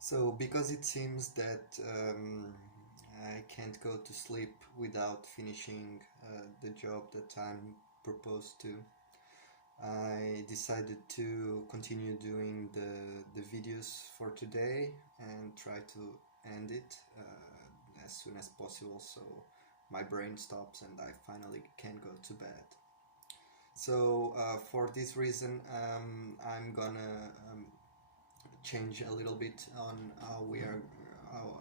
So, because it seems that I can't go to sleep without finishing the job that I'm proposed to, I decided to continue doing the videos for today and try to end it as soon as possible so my brain stops and I finally can go to bed. So, for this reason, I'm gonna change a little bit on how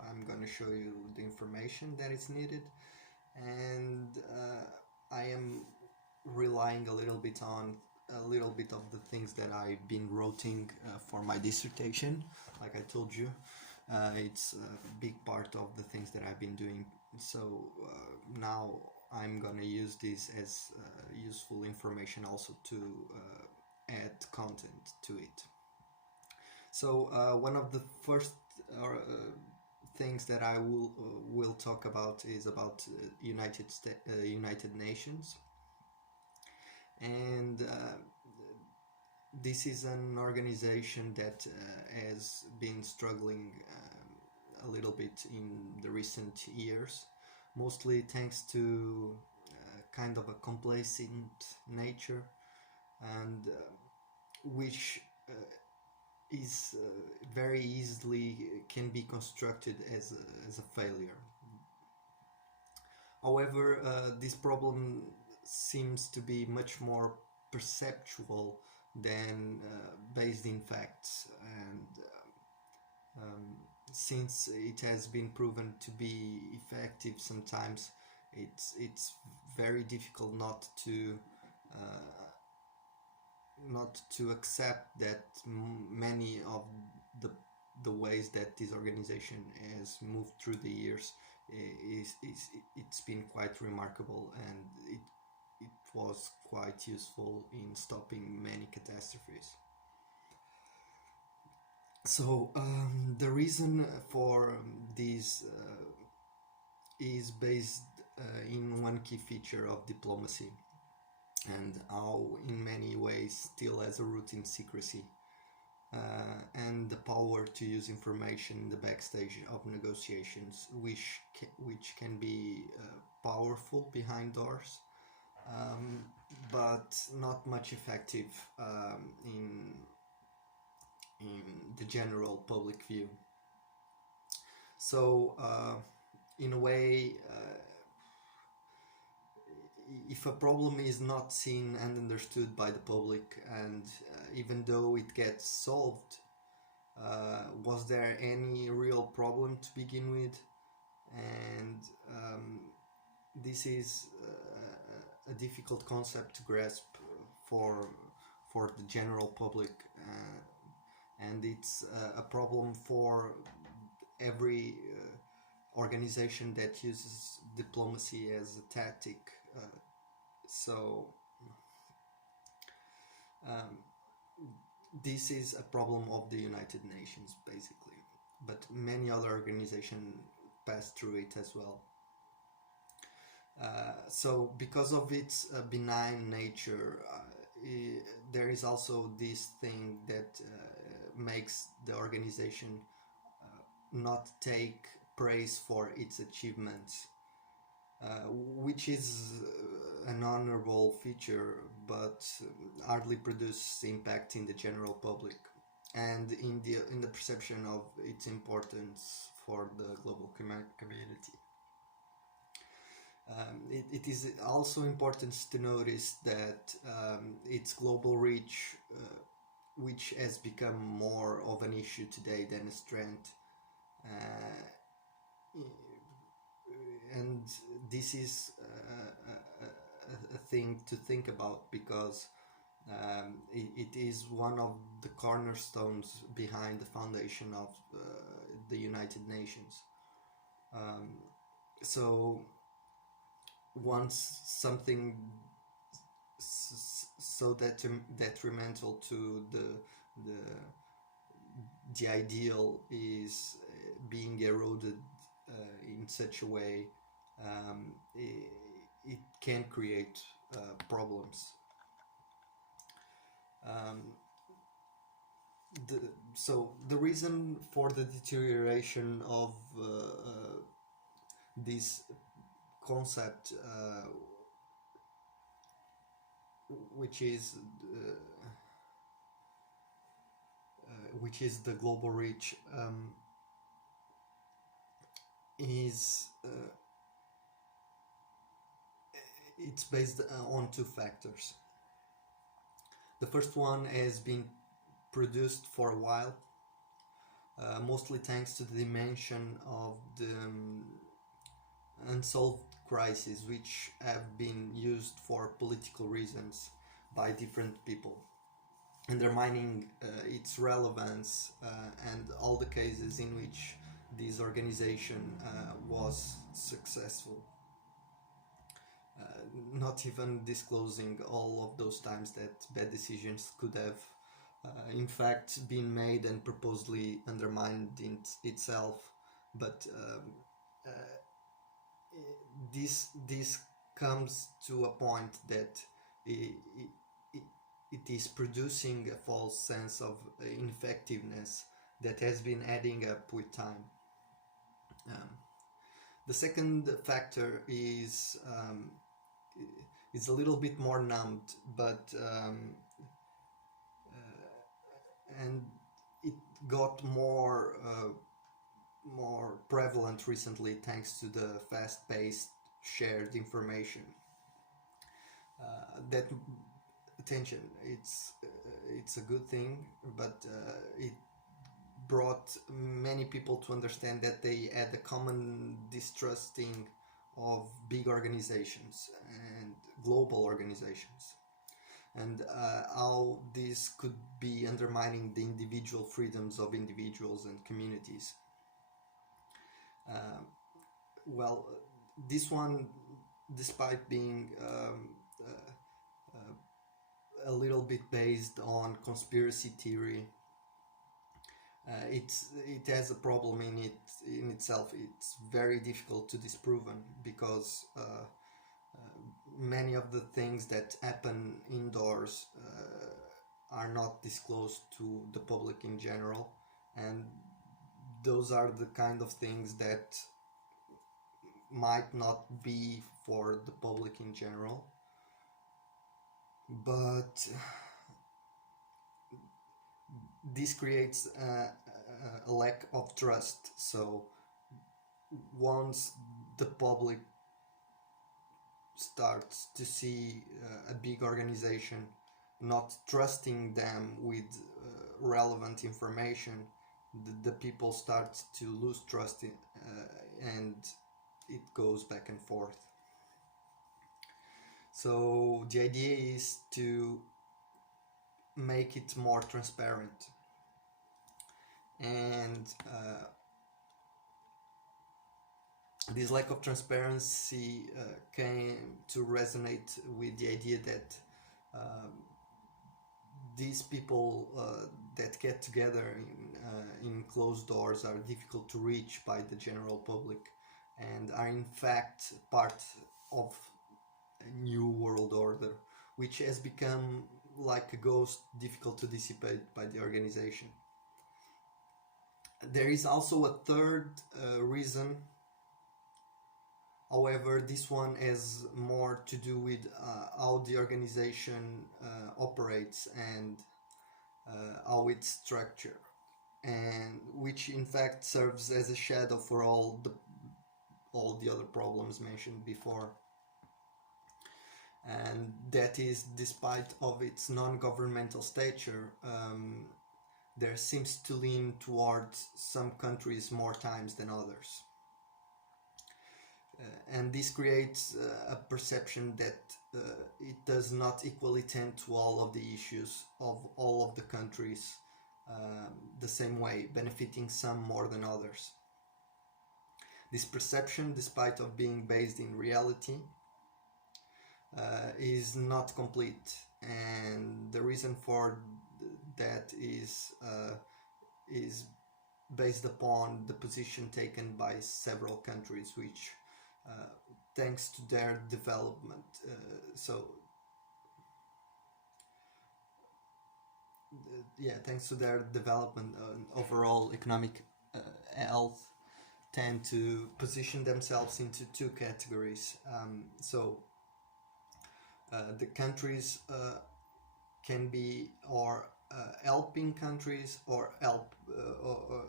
I'm gonna show you the information that is needed, and I am relying a little bit of the things that I've been writing for my dissertation. Like I told you, it's a big part of the things that I've been doing. So now I'm gonna use this as useful information also to add content to it. So one of the first things that I will talk about is about United Nations, and this is an organization that has been struggling a little bit in the recent years, mostly thanks to kind of a complacent nature, and which is very easily can be constructed as a failure. However, this problem seems to be much more perceptual than based in facts, and since it has been proven to be effective, sometimes it's very difficult not to accept that many of the the ways that this organization has moved through the years is it's been quite remarkable, and it was quite useful in stopping many catastrophes. So the reason for this is based in one key feature of diplomacy, and how in many ways still has a root in secrecy, and the power to use information in the backstage of negotiations, which can be powerful behind doors, but not much effective in the general public view. So, in a way, if a problem is not seen and understood by the public, and even though it gets solved, was there any real problem to begin with? And this is a difficult concept to grasp for for the general public, and it's a problem for every organization that uses diplomacy as a tactic. Uh, so um, this is a problem of the United Nations basically, but many other organizations pass through it as well. So because of its benign nature, there is also this thing that makes the organization not take praise for its achievements, which is an honorable feature, but hardly produces impact in the general public and in the perception of its importance for the global community. It is also important to notice that its global reach, which has become more of an issue today than a strength, uh, and this is a thing to think about, because it is one of the cornerstones behind the foundation of the United Nations. Um, so once something so detrimental to the the ideal is being eroded in such a way, it can create problems. Um, the, so the reason for the deterioration of this concept, which is which is the global reach, is it's based on two factors. The first one has been produced for a while, mostly thanks to the dimension of the unsolved crises which have been used for political reasons by different people, undermining its relevance and all the cases in which this organization was successful. Not even disclosing all of those times that bad decisions could have in fact been made and purposely undermined itself, but this comes to a point that it is producing a false sense of ineffectiveness that has been adding up with time. The second factor is a little bit more numbed, but and it got more prevalent recently thanks to the fast-paced shared information. That attention, it's a good thing, but it brought many people to understand that they had a common distrusting of big organizations and global organizations, and how this could be undermining the individual freedoms of individuals and communities. Well, this one, despite being a little bit based on conspiracy theory, it has a problem in itself. It's very difficult to disproven because many of the things that happen indoors are not disclosed to the public in general, and those are the kind of things that might not be for the public in general, but this creates a lack of trust. So once the public starts to see a big organization not trusting them with relevant information, the people start to lose trust in, and it goes back and forth. So the idea is to make it more transparent, and this lack of transparency came to resonate with the idea that these people that get together in closed doors are difficult to reach by the general public, and are in fact part of a new world order, which has become like a ghost, difficult to dissipate by the organization. There is also a third reason. However, this one has more to do with how the organization operates and how it's structured, and which in fact serves as a shadow for all the other problems mentioned before. And that is, despite of its non-governmental stature, there seems to lean towards some countries more times than others. And this creates a perception that it does not equally tend to all of the issues of all of the countries the same way, benefiting some more than others. This perception, despite of being based in reality, is not complete, and the reason for that is based upon the position taken by several countries, which thanks to their development, so yeah, thanks to their development, overall economic health tend to position themselves into two categories. The countries can be or helping countries or help or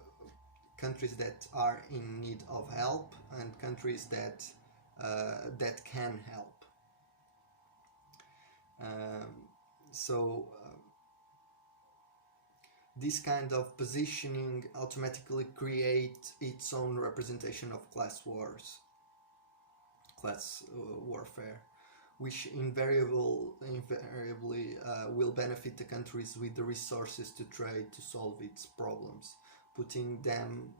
countries that are in need of help, and countries that can help. Um, so this kind of positioning automatically create its own representation of class warfare, which invariably will benefit the countries with the resources to trade to solve its problems, putting them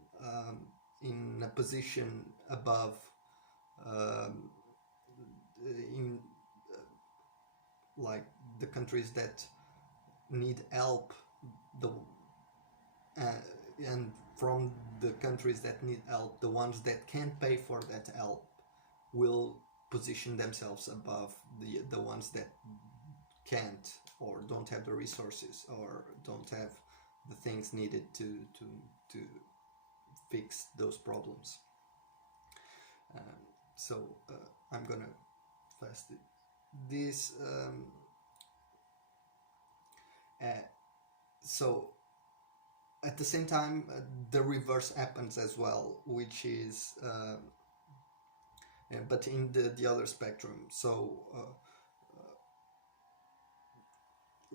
in a position above um, in like the countries that need help, the uh, and from the countries that need help, the ones that can't pay for that help will position themselves above the ones that can't or don't have the resources or don't have the things needed to fix those problems. Um, so I'm gonna fast it. This uh, so at the same time, the reverse happens as well, which is but in the other spectrum. So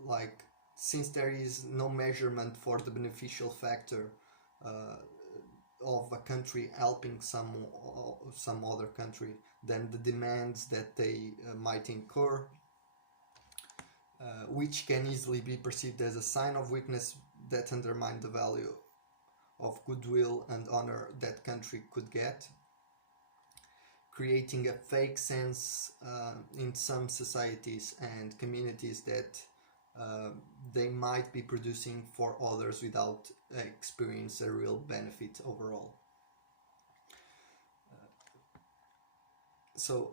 like, since there is no measurement for the beneficial factor uh, of a country helping some other country, then the demands that they might incur, which can easily be perceived as a sign of weakness that undermine the value of goodwill and honor that country could get, creating a fake sense in some societies and communities that uh, they might be producing for others without experience a real benefit overall. So